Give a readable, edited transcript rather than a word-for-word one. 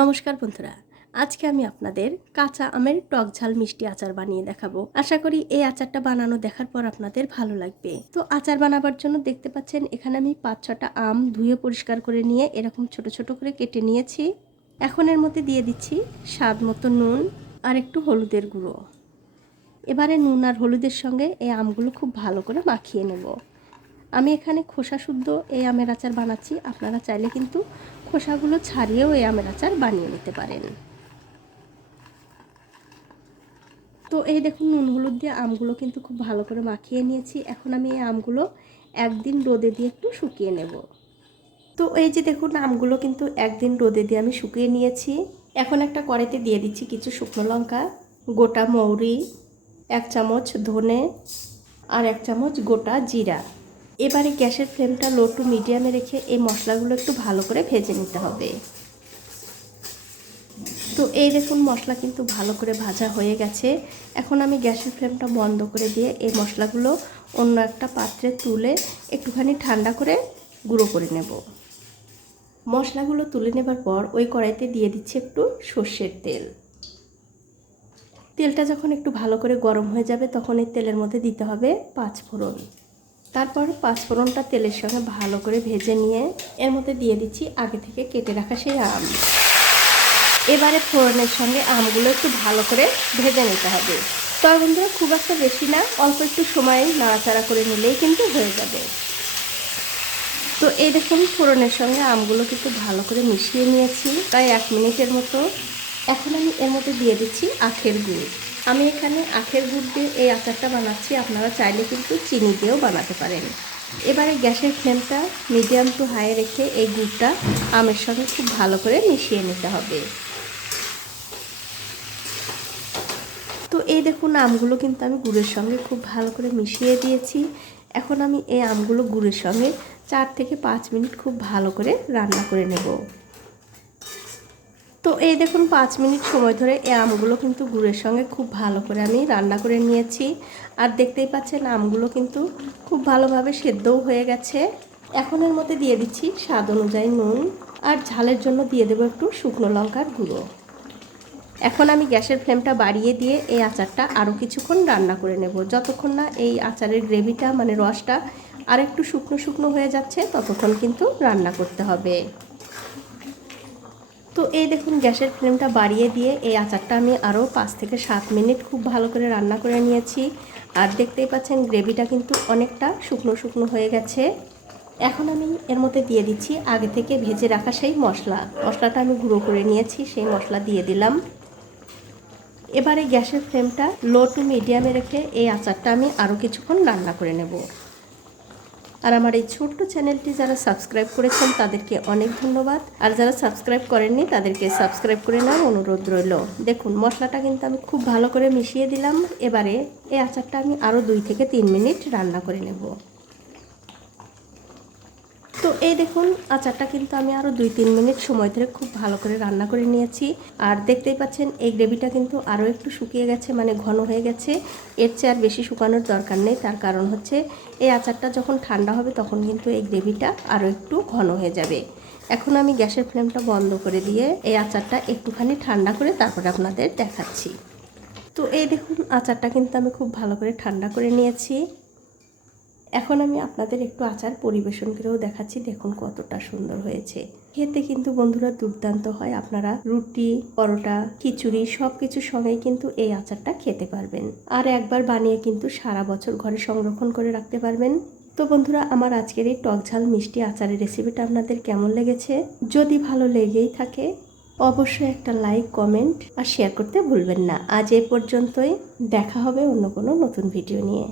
নমস্কার বন্ধুরা, আজকে আমি আপনাদের কাঁচা আমের টক ঝাল মিষ্টি আচার বানিয়ে দেখাবো। আশা করি এই আচারটা বানানো দেখার পর আপনাদের ভালো লাগবে। তো আচার বানাবার জন্য দেখতে পাচ্ছেন এখানে আমি 5-6টা আম ধুয়ে পরিষ্কার করে নিয়ে এরকম ছোট ছোট করে কেটে নিয়েছি। এখন এর মধ্যে দিয়ে দিচ্ছি স্বাদ মতো নুন আর একটু হলুদের গুঁড়ো। এবারে নুন আর হলুদের সঙ্গে এই আমগুলো খুব ভালো করে মাখিয়ে নেব। আমি এখানে খোসা শুদ্ধ এই আমের আচার বানাচ্ছি, আপনারা চাইলে কিন্তু খোসাগুলো ছাড়িয়েও এই আমের আচার বানিয়ে নিতে পারেন। তো এই দেখুন নুন হলুদ দিয়ে আমগুলো কিন্তু খুব ভালো করে মাখিয়ে নিয়েছি। এখন আমি এই আমগুলো একদিন রোদে দিয়ে একটু শুকিয়ে নেব। তো এই যে দেখুন আমগুলো কিন্তু একদিন রোদে দিয়ে আমি শুকিয়ে নিয়েছি। এখন একটা কড়াইতে দিয়ে দিচ্ছি কিছু শুকনো লঙ্কা, গোটা মৌরি, 1 চামচ ধনে আর 1 চামচ গোটা জিরা। এবারে গ্যাসের ফ্লেমটা লো টু মিডিয়ামে রেখে এই মশলাগুলো একটু ভালো করে ভেজে নিতে হবে। তো এই দেখুন মশলা কিন্তু ভালো করে ভাজা হয়ে গেছে। এখন আমি গ্যাসের ফ্লেমটা বন্ধ করে দিয়ে এই মশলাগুলো অন্য একটা পাত্রে তুলে একটুখানি ঠান্ডা করে গুঁড়ো করে নেব। মশলাগুলো তুলে নেবার পর ওই কড়াইতে দিয়ে দিচ্ছি একটু সর্ষের তেল। তেলটা যখন একটু ভালো করে গরম হয়ে যাবে তখন এই তেলের মধ্যে দিতে হবে 5 ফোড়ন। তারপর 5 ফোড়নটা তেলের সঙ্গে ভালো করে ভেজে নিয়ে এর মধ্যে দিয়ে দিচ্ছি আগে থেকে কেটে রাখা সেই আম। এবারে ফোড়নের সঙ্গে আমগুলো একটু ভালো করে ভেজে নিতে হবে। তবে বন্ধুরা খুব একটা বেশি না, অল্প একটু সময় নাড়াচাড়া করে নিলেই কিন্তু হয়ে যাবে। তো এই দেখুন ফোড়নের সঙ্গে আমগুলো কিন্তু ভালো করে মিশিয়ে নিয়েছি প্রায় 1 মিনিটের মতো। এখন আমি এর মধ্যে দিয়ে দিচ্ছি আখের গুড়। আমি এখানে আখের গুড় দিয়ে এই আচারটা বানাচ্ছি, আপনারা চাইলে কিন্তু চিনি দিয়েও বানাতে পারেন। এবারে গ্যাসের ফ্লেমটা মিডিয়াম টু হাই রেখে এই গুড়টা আমের সঙ্গে খুব ভালো করে মিশিয়ে নিতে হবে। তো এই দেখুন আমগুলো কিন্তু আমি গুড়ের সঙ্গে খুব ভালো করে মিশিয়ে দিয়েছি। এখন আমি এই আমগুলো গুড়ের সঙ্গে 4 থেকে 5 মিনিট খুব ভালো করে রান্না করে নেব। তো এই দেখুন 5 মিনিট সময় ধরে এই আমগুলো কিন্তু গুড়ের সঙ্গে খুব ভালো করে আমি রান্না করে নিয়েছি। আর দেখতেই পাচ্ছেন আমগুলো কিন্তু খুব ভালোভাবে সেদ্ধও হয়ে গেছে। এখন এর মধ্যে দিয়ে দিচ্ছি স্বাদ অনুযায়ী নুন আর ঝালের জন্য দিয়ে দেবো একটু শুকনো লঙ্কার গুঁড়ো। এখন আমি গ্যাসের ফ্লেমটা বাড়িয়ে দিয়ে এই আচারটা আরও কিছুক্ষণ রান্না করে নেব। যতক্ষণ না এই আচারের গ্রেভিটা মানে রসটা আর একটু শুকনো শুকনো হয়ে যাচ্ছে ততক্ষণ কিন্তু রান্না করতে হবে। তো এই দেখুন গ্যাসের ফ্লেমটা বাড়িয়ে দিয়ে এই আচারটা আমি আরও 5 থেকে 7 মিনিট খুব ভালো করে রান্না করে নিয়েছি। আর দেখতেই পাচ্ছেন গ্রেভিটা কিন্তু অনেকটা শুকনো শুকনো হয়ে গেছে। এখন আমি এর মধ্যে দিয়ে দিচ্ছি আগে থেকে ভেজে রাখা সেই মশলাটা আমি গুঁড়ো করে নিয়েছি, সেই মশলা দিয়ে দিলাম। এবারে গ্যাসের ফ্লেমটা লো টু মিডিয়ামে রেখে এই আচারটা আমি আরও কিছুক্ষণ রান্না করে নেব। আর আমার এই ছোট্ট চ্যানেলটি যারা সাবস্ক্রাইব করেছেন তাদেরকে অনেক ধন্যবাদ, আর যারা সাবস্ক্রাইব করেননি তাদেরকে সাবস্ক্রাইব করে নেওয়ার অনুরোধ রইল। দেখুন মশলাটা কিন্তু আমি খুব ভালো করে মিশিয়ে দিলাম। এবারে এই আচারটা আমি আরও 2 থেকে 3 মিনিট রান্না করে নেব। তো এই দেখুন আচারটা কিন্তু আমি আরও 2-3 মিনিট সময় ধরে খুব ভালো করে রান্না করে নিয়েছি। আর দেখতেই পাচ্ছেন এই গ্রেভিটা কিন্তু আরও একটু শুকিয়ে গেছে, মানে ঘন হয়ে গেছে। এর চেয়ে আর বেশি শুকানোর দরকার নেই, তার কারণ হচ্ছে এই আচারটা যখন ঠান্ডা হবে তখন কিন্তু এই গ্রেভিটা আরও একটু ঘন হয়ে যাবে। এখন আমি গ্যাসের ফ্লেমটা বন্ধ করে দিয়ে এই আচারটা একটুখানি ঠান্ডা করে তারপরে আপনাদের দেখাচ্ছি। তো এই দেখুন আচারটা কিন্তু আমি খুব ভালো করে ঠান্ডা করে নিয়েছি। এখন আমি আপনাদের একটু আচার পরিবেশন করেও দেখাচ্ছি, দেখুন কতটা সুন্দর হয়েছে। খেতে কিন্তু বন্ধুরা দুর্দান্ত হয়। আপনারা রুটি, পরোটা, খিচুড়ি সব কিছুর সঙ্গেই কিন্তু এই আচারটা খেতে পারবেন। আর একবার বানিয়ে কিন্তু সারা বছর ঘরে সংরক্ষণ করে রাখতে পারবেন। তো বন্ধুরা আমার আজকের এই টক ঝাল মিষ্টি আচারের রেসিপিটা আপনাদের কেমন লেগেছে? যদি ভালো লেগেই থাকে অবশ্যই একটা লাইক, কমেন্ট আর শেয়ার করতে ভুলবেন না। আজ এই পর্যন্তই, দেখা হবে অন্য কোনো নতুন ভিডিও নিয়ে।